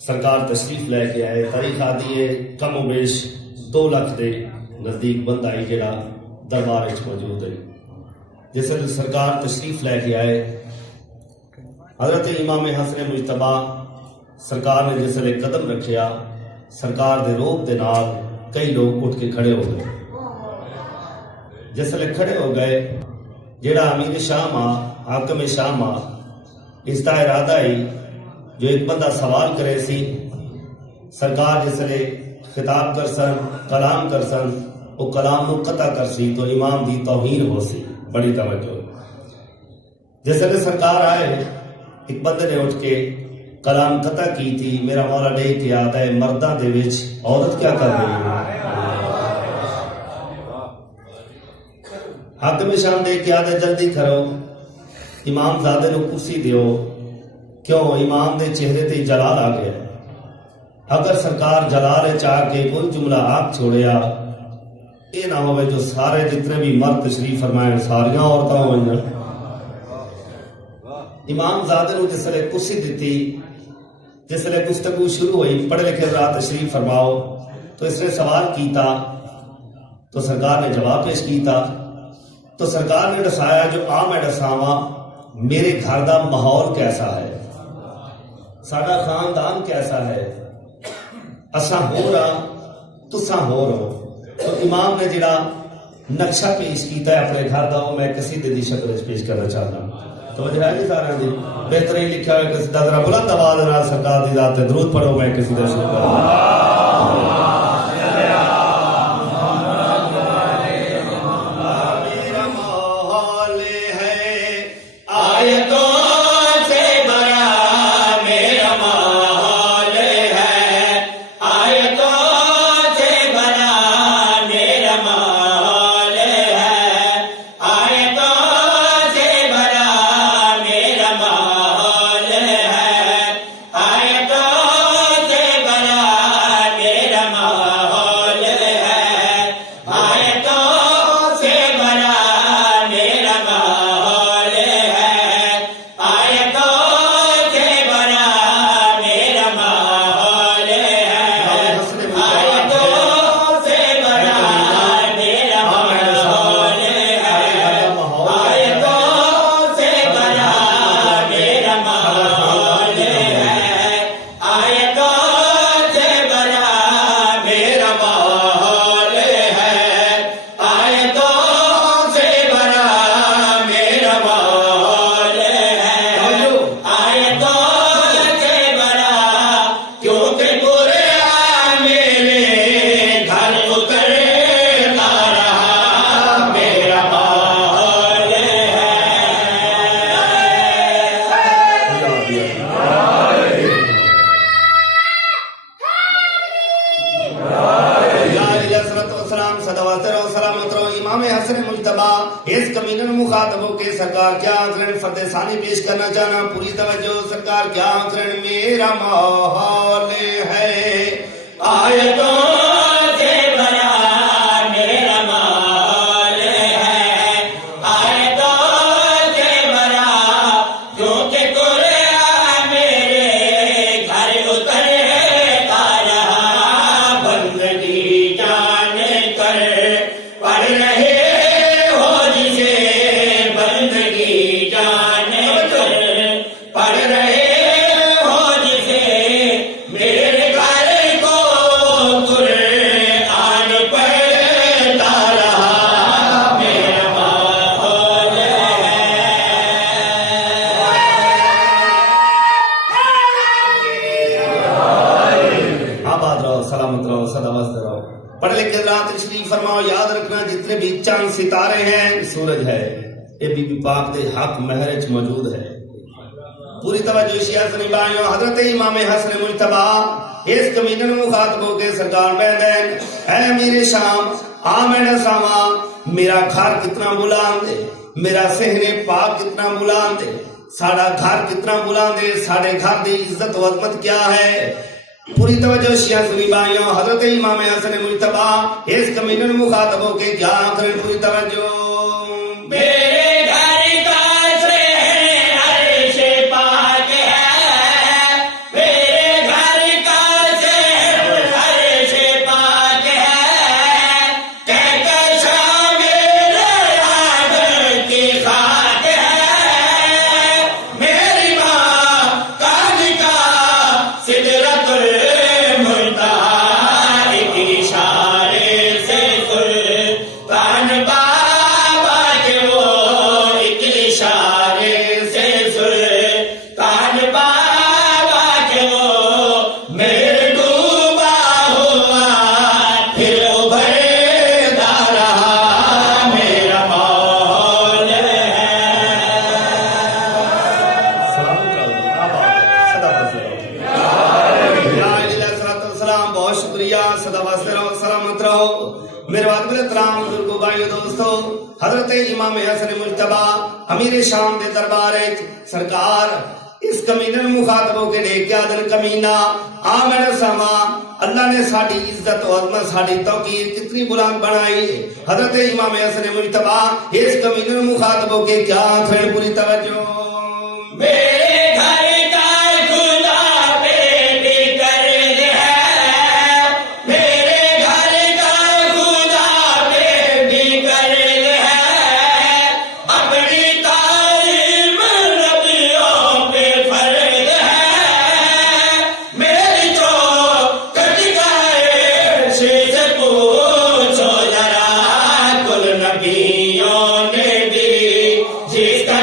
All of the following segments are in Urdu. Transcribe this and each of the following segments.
سرکار تشریف لے کے آئے. تاریخ آدھی ہے کم و بیش 2 لاکھ دے نزدیک بندہ ہی جڑا دربار وچ موجود ہے. جس ویلے سرکار تشریف لے کے آئے حضرت امام حسن مجتبی سرکار نے جس ویلے قدم رکھیا سرکار دے روب دے نال کئی لوگ اٹھ کے کھڑے ہو گئے. جس ویلے کھڑے ہو گئے جڑا امیر شام حاکم شام اس کا ارادہ ہی جو ایک بندہ سوال کرے سی سرکار جس ویلے خطاب کر سن کلام کر سن وہ کلام نو قطع کر سی تو امام دی توہین ہو سی. بڑی توجہ. جس ویلے سرکار آئے ایک بندے نے اٹھ کے کلام قطع کی تھی. میرا مولا ڈے کے آتا ہے مرداں دے وچ عورت کیا کر رہی ہے. حاکم شام دے کے آتا جلدی کرو امام زادے نو کرسی دیو. کیوں امام دے چہرے تے جلال آ گیا. اگر سرکار جلال چاہ کے کوئی جملہ آپ چھوڑیا یہ نہ ہوئے جو سارے جتنے بھی مرد تشریف فرمائے ساریاں عورتاں ہوئیں. امام زادے نو جس ویلے کرسی دیتی جس ویلے گفتگو شروع ہوئی پڑھے لکھے رات تشریف فرماؤ تو اس نے سوال کیتا تو سرکار نے جواب پیش کیتا تو سرکار نے دسایا جو میں دساواں میرے گھر دا ماحول کیسا ہے ساڈا خاندان کیسا ہے اساں ہو رہا تساں ہو رہو. تو امام نے جڑا نقشہ پیش کیتا ہے اپنے گھر دا وہ میں قصیدے دی شکل وچ پیش کرنا چاہتا ہوں. توجہ ہے جی سارے دی. بہترین لکھا ہے قصیدہ ذرا بلند آواز نال سرکار دی ذات تے درود پڑھو. میں قصیدہ شروع کروں. سرکار کیا آخرن فتح ثانی پیش کرنا چاہنا. پوری توجہ. سرکار کیا آخرن میرا ماحول ہے آیتوں سے بھرا میرا ماحول ہے آیتوں سے بھرا کیونکہ قرآن میرے گھر اترتا رہا بندگی جان کر پڑھ رہے فرماؤ. یاد رکھنا جتنے بھی چاند ستارے ہیں سورج ہے یہ بی بی پاک دے حق مہرچ موجود ہے. پوری توجہ شیعہ سنی بھائیوں. حضرت امام حسن مجتبی اس کمینے میں مخاطب ہو کے سرکار بیندین اے امیر شام آمین ساما میرا گھر کتنا بلند ہے میرا صحن پاک کتنا بلند ہے ساڑا گھر کتنا بلند ہے ساڑے گھر دی عزت و عظمت کیا ہے. پوری توجہ شیعہ سنی بھائیوں. حضرت امام حسن مجتبی اس کمینے میں مخاطب ہو کے کیا کریں. پوری توجہ. میرے گھر کا صحن عرش پاک ہے میرے گھر قابل ترام بزرگو بھائیو دوستو، حضرت امام حسن مجتبی امیر شام دے دربار سرکار اس کمینہ مخاطبوں کے لے کیا دن کمینہ آمین سما اللہ نے ساڑی عزت و عظمت ساڑی توقیر کتنی بلند بنائی. حضرت امام حسن مجتبی اس کمینہ مخاطبوں کے کیا تھے پوری توجہ. میرے گھر کا خدا بے فکر ہے، میرے گھر کا خدا بے فکر ہے، اپنی تعلیم نبیوں پہ فرض ہے. میری تو کٹکائے سے پوچھو ذرا، کل نبیوں نے بھی جس کا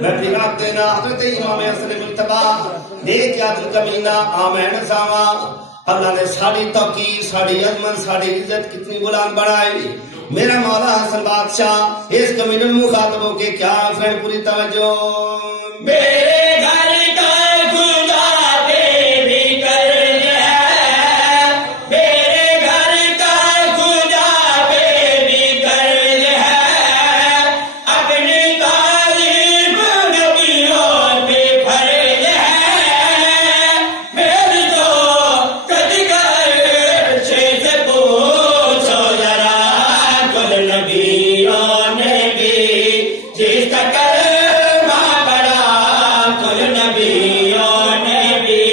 میں پھر آپ دینا حضرت امام حسن مجتبی دیکھ یا دل کمینہ آمین ساما اللہ نے ساڑی توقیر ساڑی عظمت ساڑی عزت کتنی بلند بنائی. میرا مولا حسن بادشاہ اس کمینہ مخاطبوں کے کیا فرین پوری توجہ. میرے گھر کا خدا بے فکر ہے، میرے گھر کا خدا بے فکر ہے، اپنی تعلیم نبیوں پہ فرض ہے. میری تو کٹکائے سے پوچھو ذرا، کل نبیوں نے بھی جس کا کلمہ پڑھا، کل نبیوں نے بھی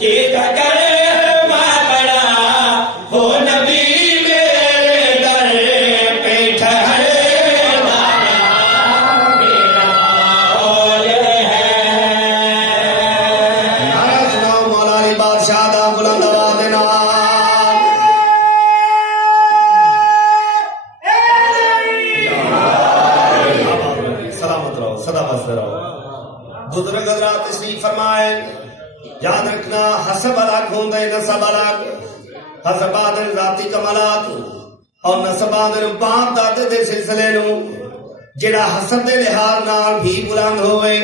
جس کا کلمہ پڑھا، وہ نبی میرے در پہ ٹھہرا میرا ماحول ہے. نعرہ سناؤ مولا علی بادشاہ دا بلند آواز دینا. سلامت رہو سدا بستے رہو. بزرگ حضرات تشریف فرمائے. یاد رکھنا حسب الگ ہوندے نسب الگ، حسب آدن ذاتی کمالات اور نسب آدن باپ دادے دے سلسلے نو جڑا حسب دے لحاظ نال بھی بلند ہوئے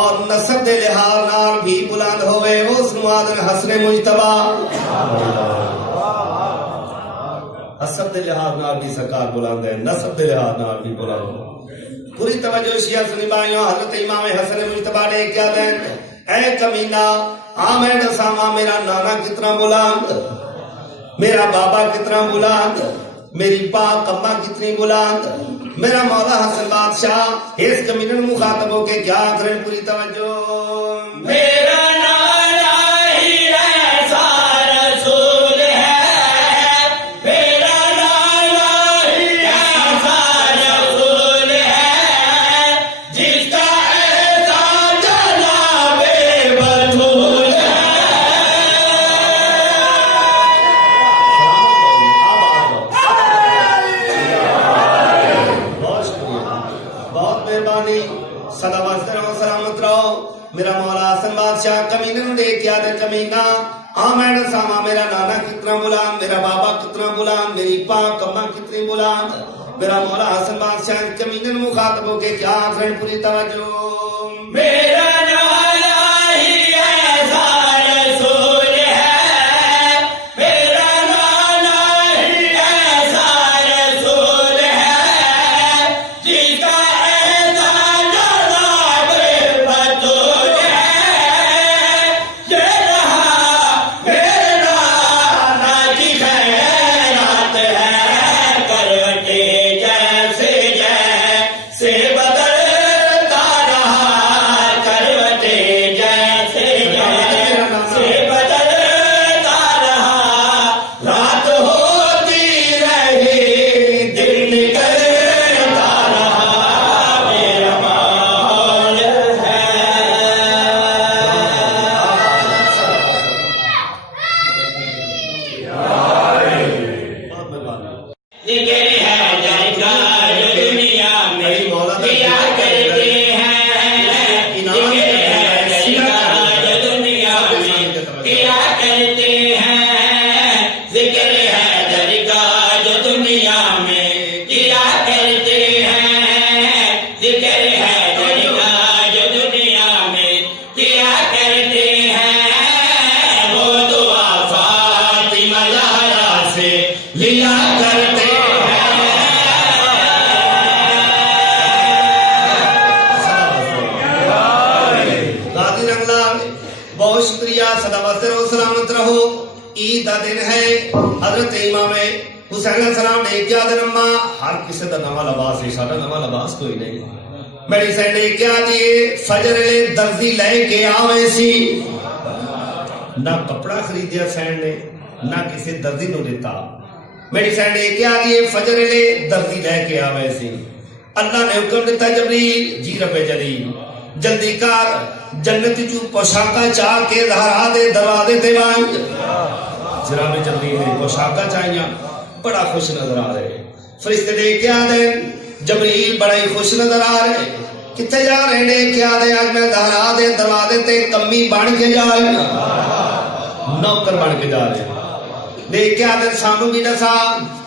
اور نسب دے لحاظ نال بھی بلند ہوئے اس نو آدن حسن مجتبی. حسب دے لحاظ نال بھی سرکار بلند ہے، نسب دے لحاظ نال بھی بلند ہے. پوری توجہ شیعہ سنی بھائیوں، حضرت امام حسن مجتبی نے کیا دیں، اے کمینہ آمین ساما میرا نانا کتنا بلند، میرا بابا کتنا بلند، میری پاک اماں کتنی بلند. میرا مولا حسن بادشاہ اس کمینہ مخاطبوں کے کیا کریں پوری توجہ. میرا نانا ہی ایسا رسول ہے، میرا نانا ہی ایسا رسول ہے، جس کا ایسا جناب بطول ہے. بہت شکریہ، بہت مہربانی. سدا واسطے رہو سلامت رہو. میرا مولا حسن بادشاہ کمینہ نے کیا دے کمینہ آمین ساما میرا نانا کتنا بلند، میرا بابا کتنا بلند، میری پاک اماں کتنی بلند. میرا مولا حسن بادشاہ کمینہ مخاطبوں کے کیا فرین پوری توجہ. میرا نانا ہی ایسا رسول ہے، میرا نانا ہی ایسا رسول ہے، جس کا ایسا جناب بطول ہے. یہ رہا میرے نانا کی خیرات ہے، کروٹے جیسے جیسے بدلتا رہا، کروٹے جیسے جیسے بدلتا رہا. رات ہوتی رہی دن نکلتا رہا، میرا ماحول ہے. بہت مہربانی. ذکر ہے جائے دنیا میں کیا کرتے دنیا میں کیا کرتے ہیں، ذکر ہے در کا جو دنیا میں کیا کرتے ہیں، وہ دعا فاطمہ زہرا سے لیا کرتے ہیں۔ دادی رنگلا بہت شکریہ، سدا واسطے رہو، سلامت رہو۔ عید دا دن ہے، حضرت امام حسین علیہ السلام نے کیا دن اما ہر کسی دا نواں لباس ہے، سارا نواں لباس کوئی نہیں۔ میری سین نے کیا دیے فجر لے درزی لے کے آوے سی، نہ کپڑا خریدیا سین نے نہ کسی درزی نو دیتا۔ میری سین نے کیا دیے فجر لے درزی لے کے آوے سی، اللہ نے حکم دیتا جبریل جی رب جلیل جلدی کر جنت چو پوشاکا چاہ کے زہرا دے دروازے تے وانج۔ جناب جبریل نے پوشاکا چاہیاں، بڑا خوش نظر آ رہے، فرشتے نے کیا دے جبریل بڑا ہی خوش نظر آ رہے، کتے جا رہے نے کیا دے آج میں زہرا دے دروازے تے کمی بن کے جا رہے، نوکر بن کے جا رہے۔ نے کیا دے سانو بھی دسا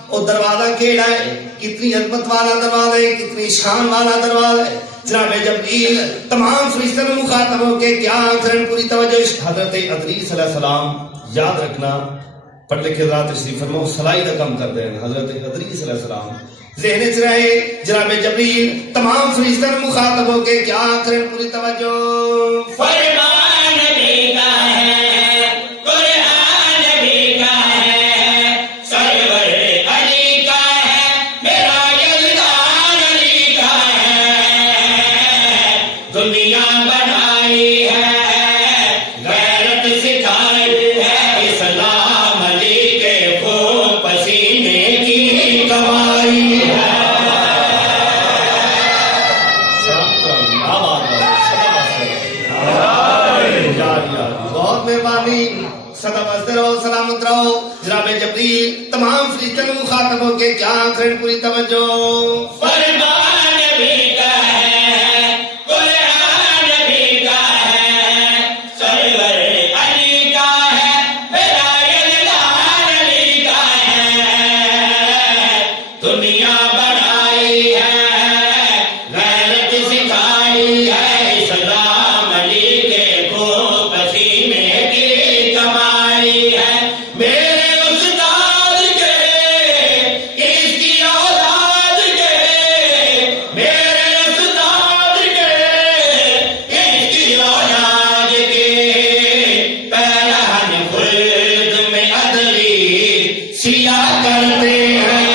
او دروازہ کیڑا ہے، کتنی عظمت والا دروازہ ہے، کتنی شان والا دروازہ ہے۔ جناب جبریل تمام فرشتوں نے مخاطب ہو کے کیا کرن پوری توجہ حضرت ادریس علیہ السلام یاد رکھنا، پڑھ لکھے ذات تشریف فرماؤ سلائی دا کم کر دیں، حضرت ادریس علیہ السلام ذہن چ رہے۔ جناب جبریل تمام فرشتوں نے مخاطب ہو کے کیا کرن پوری توجہ فرمان نبی کا ہے، قرآن نبی کا ہے، سرور علی کا ہے، میرا یزدان علی کا ہے، دنیا بنائی ہے، غیرت سکھائی ہے، اسلام علی کے خون پسینے کی کمائی ہے۔ بہت مہربانی، سدا واسطے رہو، سلامت رہو۔ جناب جبریل تمام فرشتوں نے مخاطب ہو کے کیا کرن پوری توجہ فرمان نبی کا ہے، قرآن نبی کا ہے، سرور علی کا ہے، میرا یزدان علی کا ہے، دنیا بنائی ہے، غیرت سکھائی ہے، اسلام علی کے خون پسینے کی کمائی ہے، میرے استاد کے اس کی اولاد کے، میرے استاد کے اس کی اولاد کے، پہلہن خلد میں عدلی سیاہ کرتے ہیں۔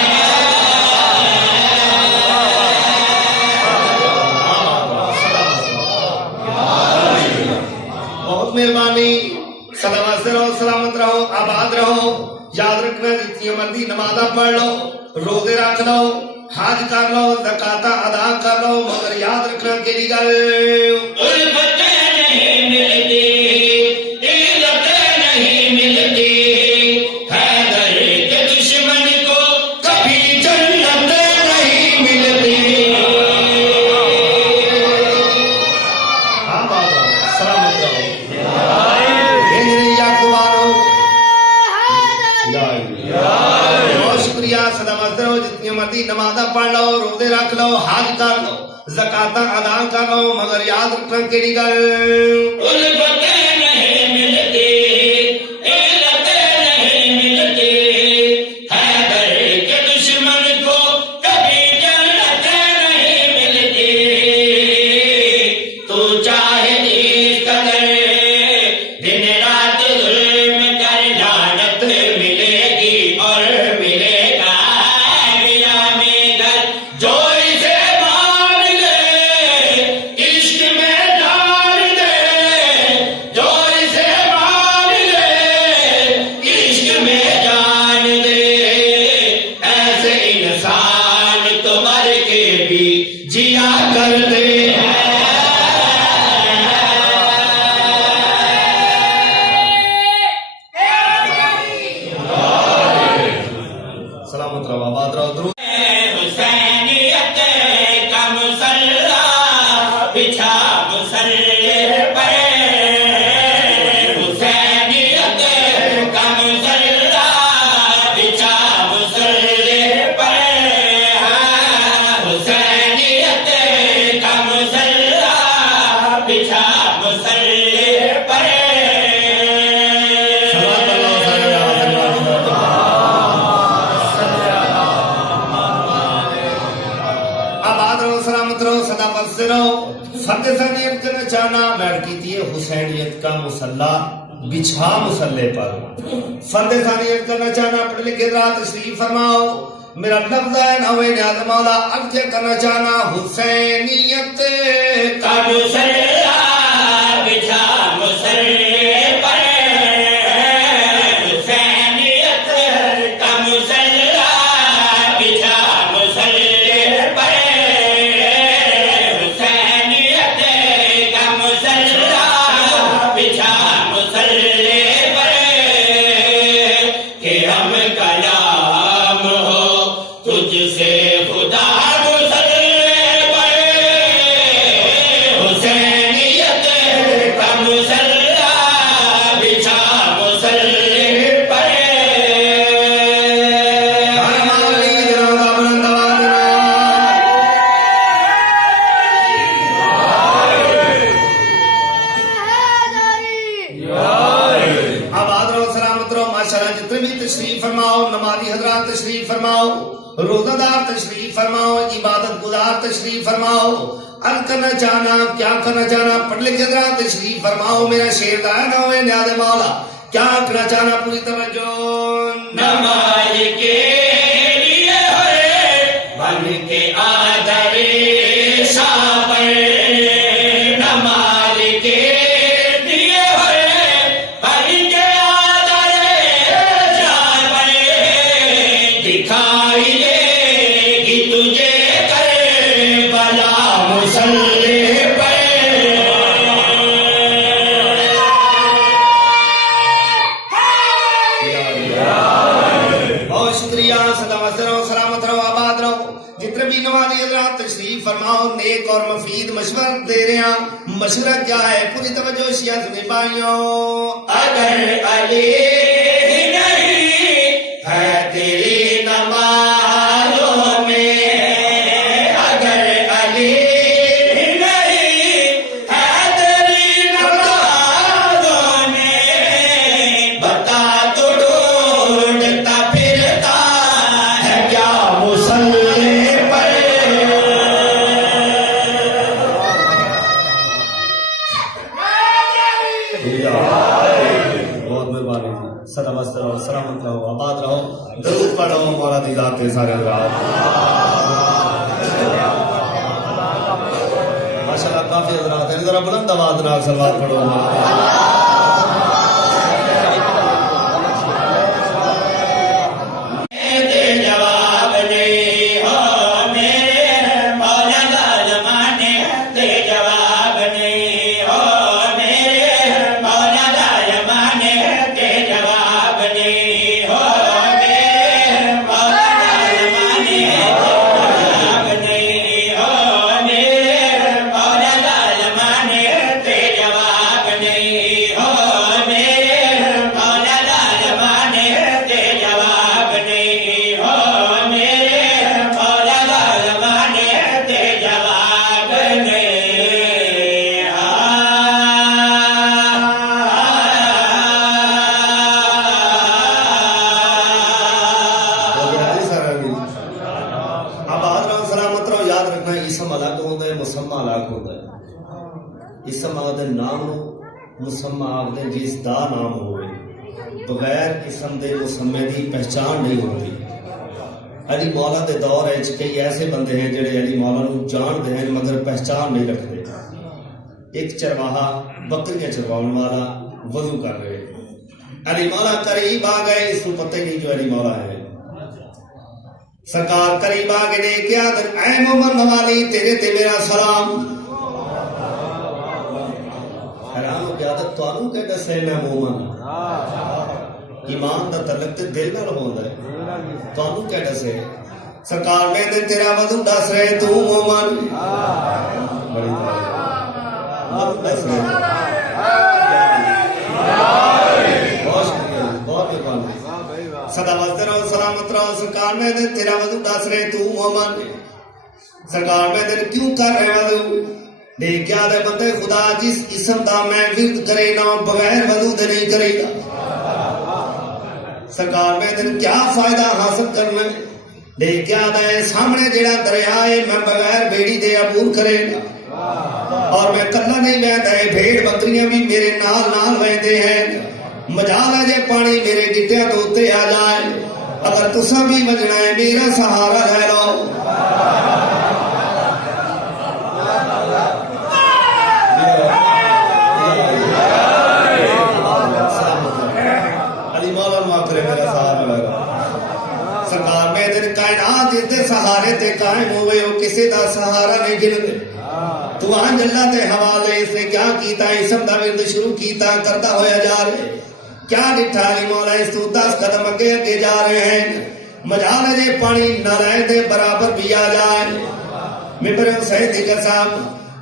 بہت مہربانی، سدا واسطے رہو، سلامت رہو، آباد رہو۔ یاد رکھنا جتنی مرضی نمازاں پڑھ لو، روزے رکھ لو، حج کر لو، زکاتاں ادا کر لو، مگر یاد رکھنا کیڑی گل الفتیں نہیں ملتی، عزتیں نہیں ملتی، حیدر کے دشمن کو کبھی جنتیں نہیں ملتی۔ آباد رہو، سلامت رہو۔ ہجری یعقوبانو بہت شکریہ، سدا واسطے رہو، جتنی مرضی نمازاں پڑھ لو، روزے رکھ لو، حج کر لو، زکاتاں ادا کر لو، مگر یاد رکھنا کیڑی گل الفتیں نہیں ملتی، عزتیں نہیں ملتی، حیدر کے دشمن کو کبھی جنتیں نہیں ملتی۔ تو چاہے جس قدر دن رات ظلم کر لعنت ملے گی اور ملے گا میامی گھر، جو اسے مان لے عشق میں ڈال دے، جو اسے مان لے عشق میں جان دے، ایسے انسان تو مر کے بھی جیا کرتے ہیں۔ سلامت رہو، آباد رہو، درود حسینیت کا مسلح بچھا مسلح پر، حسینیت کا مسلح بچھا مسلح سمجھتے رہو. فرد ثانیت کا نچانا میں کیتی ہے حسینیت کا مسلح بچھا مسلح پر. فرد ثانیت کا نچانا پڑھ لکھے رات تشریف فرماؤ. میرا لفظ ہے نوے نیاز مولا اب کے کرنا چاہنا حسینیت کا مسلح بچھا مسلح پر. حسینیت کا مسلح بچھا مسلح پر. حسینیت کا مسلح بچھا مسلح پر. کہ ہم کلام ہو تجھ سے خدا مسلح پر. حسینیت کا مسلح بچھا مسلح پر. آباد رہو سلامت رہو ماشاءاللہ. جتنے بھی تشریف فرماؤ نمازی حضرات تشریف فرماؤ روزہ دار تشریف فرماؤ عبادت گزار تشریف فرماؤ. ال کرنا چاہنا کیا کرنا چاہنا پڑھ لکھ حضرات تشریف فرماؤ. میرا شیر گانا ہوئے نیاز مولا کیا کرنا چاہنا پوری توجہ. نماز کے لیے ہے بن کے آدر شاور. نماز کے لیے ہے بن کے آدر شاور. دکھائی دے گی تجھے کربلا مسلح پر. بہت شکریہ. سدا مست رہو سلامت رہو آباد رہو. جتنے بھی نمازی حضرات تشریف فرماؤ نیک اور مفید مشورہ دے رہے ہیں. مشورہ کیا ہے پوری توجہ شیعہ سنی بھائیوں. اگر علی نہیں ہے تیری نمازوں میں. اگر علی نہیں ہے تیری نمازوں میں. بتا تو ڈھونڈتا پھرتا ہے کیا مسلح پر. بہت مہربانی جی. سدا مست رہو سلامت رہو آباد رہو. درود پڑھو مولا دی ذات کے سارے حضرات. ماشاءاللہ کافی حضرات ہیں. ذرا بلند آواز نال صلوات پڑھو. جواب نہیں ہو میرے مولا دا زمانے. جواب نہیں ہو میرے مولا دا زمانے. جواب نہیں ہو میرے مولا دا زمانے. جواب نہیں ہو میرے مولا دا زمانے. جواب نہیں ہو میرے مولا دا زمانے. جواب نہیں ہو میرے مولا دا زمانے. جواب نہیں. ہو گیا جی سارا جی. آباد رہو سلامت رہو. یاد رکھنا اسم الگ ہوتا ہے مسمہ الگ ہوتا ہے. اسم آدھے نام ہو مسمہ آدھے جس دا نام ہوئے. بغیر اسم دے مسمے دی پہچان نہیں ہوتی. علی مولا دے دور ہے کئی ایسے بندے ہیں جڑے علی مولا نو جان دے ہیں مگر پہچان نہیں رکھتے. ایک چرواہا بکریاں چرواؤن والا وضو کر رہے. علی مولا قریب آ گئے. اس کو پتہ ہی نہیں جو علی مولا ہے. سرکار قریب آ کے نے کیا اے محمد نوالی تیرے تے میرا سلام. حیران ہو گیا تو تانوں کہ دسے میں مومن. ایمان دا تعلق تے دل نال ہوندا ہے. تانوں کہ دسے سرکار میں تے تیرا وضو دس رہے تو مومن. بڑی بات دس رہے. بہت شکریہ بہت مہربانی. سدا واسطے رہو سلامت رہو. سرکار میں تے تیرا وضو دس رہے تو مومن. سرکار میں تے کیوں کر رہے وضو. دیکھ کیا دے بندے خدا جس اسم دا میں ورد کرے نا بغیر وضو دے نہیں کرے گا. سرکار میں دن کیا فائدہ حاصل کرنا. دیکھ کیا دے سامنے جیڑا دریا ہے میں بغیر بیڑی دے عبور کرے گا. اور میں کلا نہیں وہدا ہے، بھیڑ بکریاں بھی میرے نال نال وہدے ہیں۔ مجال ہے جے پانی میرے گٹیاں تو اتنے آ جائے، اگر تساں بھی وجنا ہے میرا سہارا لے لو۔ علی مولا نو آخرے میرا سہارا لے لو۔ سرکار میں دن کائنات جس دے سہارے تے قائم ہوئے ہو، کسی دا سہارا نہیں جلدے۔ تو آن اللہ دے حوالے اس نے کیا کیتا، اسم دا ورد شروع کیتا کرتا ہویا جا رہے، کیا ڈٹھا علی مولا اس تو 10 قدم اگے اگے جا رہے ہیں۔ مجال ہے جے پانی نالائے دے برابر بھی آ جائے۔ ممبر حسین دی قسم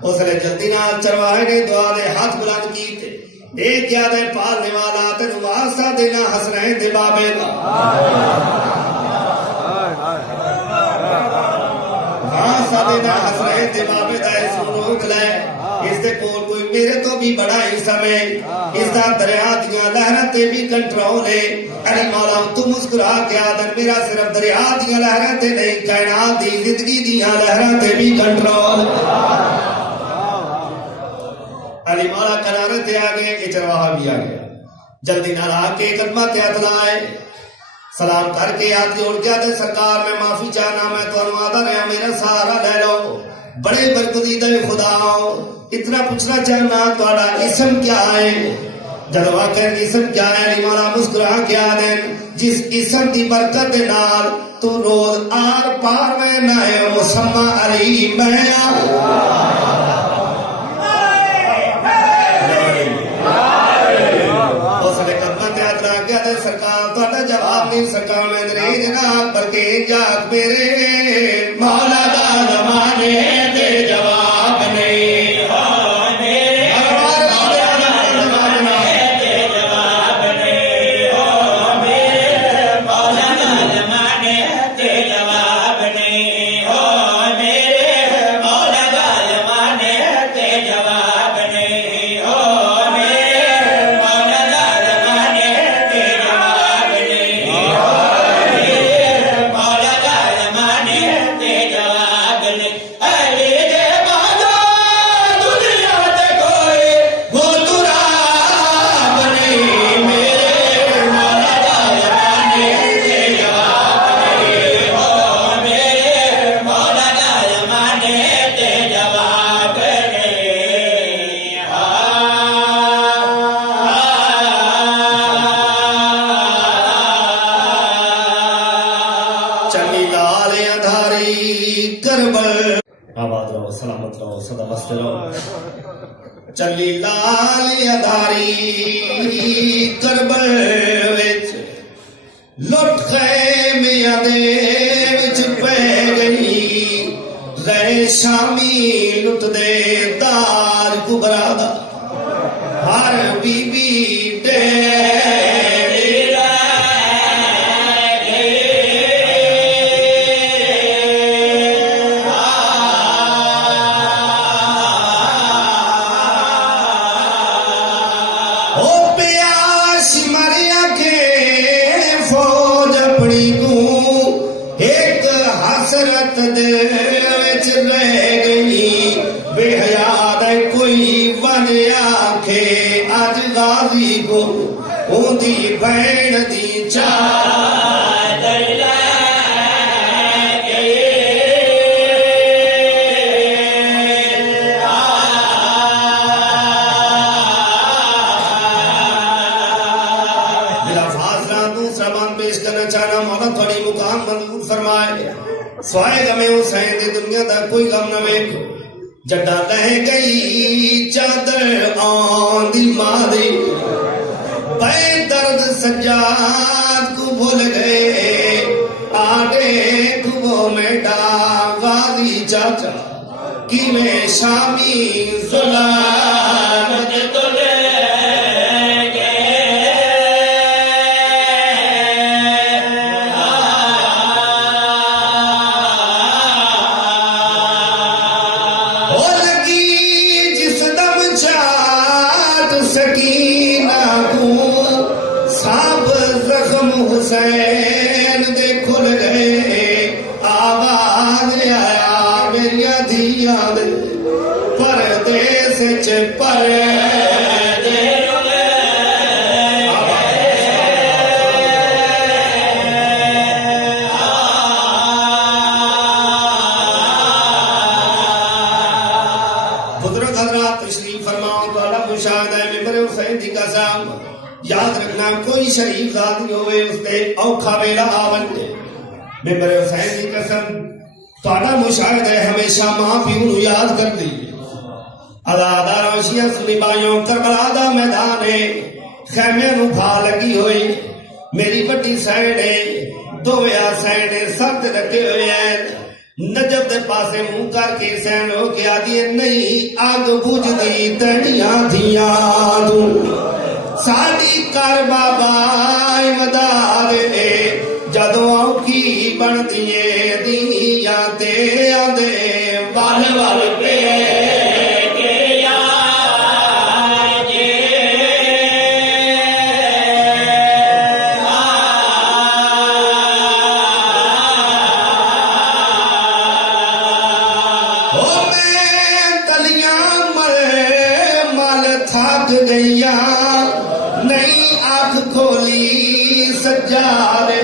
اس نے جلدی نال چرواہے نے دعا دے ہاتھ بلند کیتے، دیکھ کیا دے پالنے والا تینوں واسطہ دینا حسنین دے بابے دا، واسطہ دینا حسنین دے بابے دا، اس کو روک لے، اس دے کول کوئی میرے تو بھی بڑا حصہ میں، اس دا دریا دیاں لہراں تے بھی کنٹرول ہے۔ علی مولا تو مسکرا کے آدن میرا صرف دریا دیاں لہراں تے نہیں، کائنات دی زندگی دیاں لہراں تے بھی کنٹرول۔ علی مولا کنارے تے آ گئے، یہ چرواہا بھی آ گیا، جلدی نال آ کے قدمہ تے ہاتھ لائے، سلام کر کے ہاتھ جوڑ گیا تے سرکار میں معافی چاہنا، میں تانوں آدا رہا میرا سہارا لے لو، بڑے برگزیدہ خدا ہو، اتنا پوچھنا چاہنا تہاڈا اسم کیا ہے؟ جدو آخر اسم کیا ہے، علی مولا مسکرا کے آدن جس اسم دی برکت دے نال تو روز آر پار میں نہ ہے مسمى علی میں سرکار تہاڈا جواب نہیں، سرکار میں نہیں جناب بلکہ جاگ میرے مولا دا زمانے دے جواب نہیں۔ آباد رہو، سلامت رہو، سدا مست رہو۔ چلی لال اداری کربل وچ لٹ خیمیاں دے وچ پہ گئی، رہے شامی لٹ دے دار کبرا دا، ہر بی بی حسرت دے وچ رہ گئی، بے حیا دا کوئی ون آکھے اج غازی کو اودی بہن دی چادر لے گئے۔ میرا فاصلہ دوسرا بان پیش کرنا چاہنا، مولا تھوڑی مقام منظور فرمائے۔ سوائے غمے حسین دی دنیا دا کوئی غم نہ ویکھو، جڈا لہ گئی چادر آن دی ماں دی، بے درد سجاد کو بھول گئے، آڈے کھو میڈا غازی چاچا کی میں شامی سلامت تلے حسین دے کھل گئے، آواز آیا میری دھیاں دے پر بزرگ حضرات تشریف فرماؤ تو اللہ مشاہدہ ہے ممبر حسین دی قسم یاد رکھنا کوئی شریف ذات نہیں ہوئے اس تے اوکھا ویلا آون دے ممبر حسین دی قسم تہاڈا مشاہدہ ہے ہمیشہ ماں پیو نو یاد کر دی ادادار شیعہ سنی بھائیوں کربلا دا میدان ہے خیمے نو بھا لگی ہوئی میری بڑی سائن ہے دویا سائن ہے سب رکھے ہوئے ہیں نجب دے پاسے منہ کر کے سین ہو کے آدھی نہیں آگ بجھ دی تڑیاں دھیاں دوں ساڑی کر بابا امداد اے جدوں کی بن دیئے دیاں تے آدھے بال بال پہ نہیں آنکھ کھولی سجادے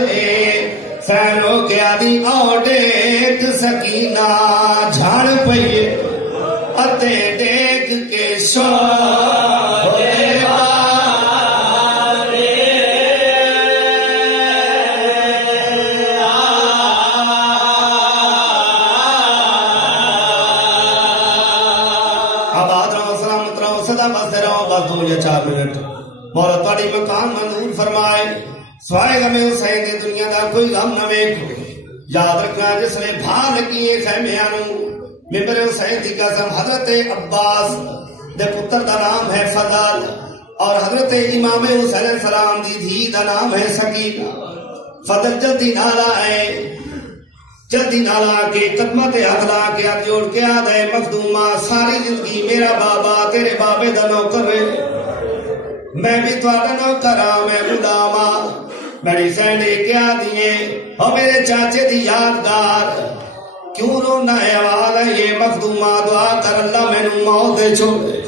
سینو کے آدھی اوڈیک سکینہ جھاڑ پئیے اتے ڈیک کے شوڑے آباد رہو سلامت رہو صدا بستے رہو بس 2 یا 4 منٹ مولا تاڑی مکان منظور فرمائے سوائے غم حسین دی دنیا دا کوئی غم نہ ویکھ یاد رکھنا جس نے بھا لگی ہے خیمیانو ممبر حسین دی قسم حضرت عباس دے پتر دا نام ہے فضل اور حضرت امام حسین علیہ السلام دی دھی دا نام ہے سکینہ فضل جلدی نالا ہے جلدی نالا کے قدمت اخلا کے ہاتھ جوڑ کے آدھے مخدومہ ساری زندگی میرا بابا تیرے بابے دا نوکر رہے میں بھی تھوڑا نوکرا میں غلاما میری سینے کیا دیئے اور میرے چاچے دی یادگار کیوں رونا ہے آواز ہے یہ مخدومہ دعا کر اللہ میں نو موت دے چھوڑے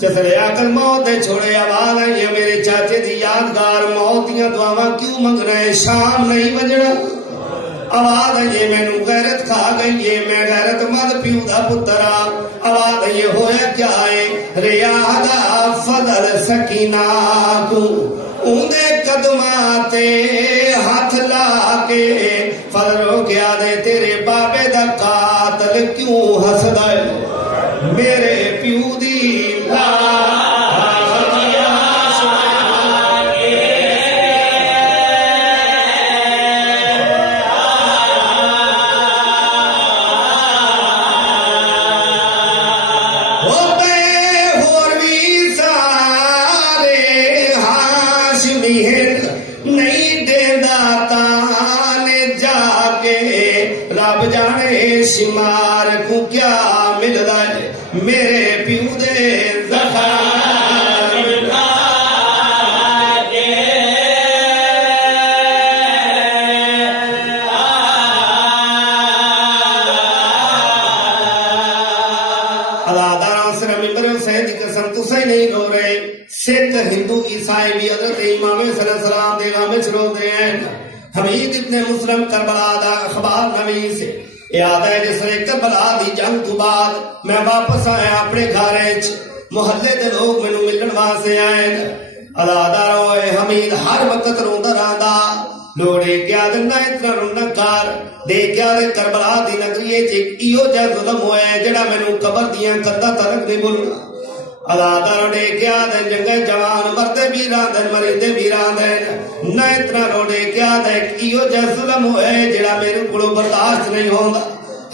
جسرے آکل موت دے چھوڑے آواز ہے یہ میرے چاچے دی یادگار موت دیا دعاواں کیوں منگ رہے شام نہیں بجنا آواز ہے یہ میں نو غیرت کھا گئی یہ میں غیرت مد پیو دا پترا آواز ہے یہ ہویا کیا ہے ریادہ فضل سکینہ کو اندے قدماتے ہاتھ لا کے فضل ہو گیا دے تیرے بابے دا قاتل کیوں ہس دے میرے پیو دی لا رب جانے شمار کو کیا مل دائے میرے پیو دے زخار اداداروں سے ممبر حسین دی قسم تو صحیح نہیں رو رہے سکھ ہندو عیسائی بھی حضرت امام صلی اللہ علیہ وسلم دے گا میں چھرو دے ہیں حمید ابن مسلم کربلا دا اخبار نوی سے یاد ہے جس نے کربلا دی جنگ تو بعد میں واپس آیا اپنے گھر محلے دے لوگ میں ملن واسطے آئے اداداروں اے حمید ہر وقت روندا رہندا لوڑے کیا دندا اتنا رونکار دے کیا دے کربلا دی نگری وچ ایو جا ظلم ہویا ہے جڑا مینوں قبر دیاں کندا تک نہیں بھولنا ادادار نے کیا دے جنگ جوان مرتے بھی راندن مریندے بھی راندن نہ اتنا روڑے کیا دے ایو جا ظلم ہوئے جڑا میرے کولوں برداشت نہیں ہوندا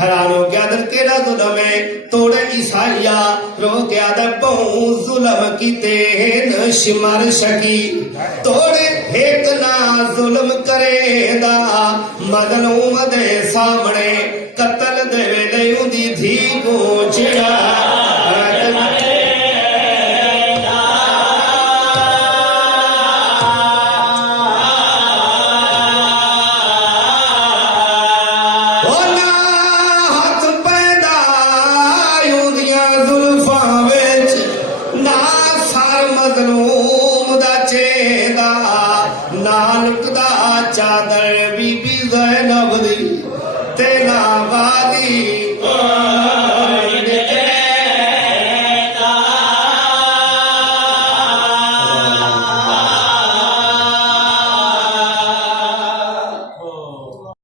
حیران ہو گیا در کیڑا ظلم ہے توڑے عیسائیا رو گیا در بہت ظلم کیتے ہیں شمار شکی توڑے ایک نہ ظلم کرے دا مظلوم دے سامنے قتل دے ویلیوں دی دھی کو چڑا ਮਜ਼ਲੂਮ ਦਾ ਚੇਦਾ ਨਾ ਲੁੱਟਦਾ ਚਾਦਰ ਬੀਬੀ ਜ਼ੈਨਬ ਦੀ ਤੇ ਨਾ ਵਾਦੀ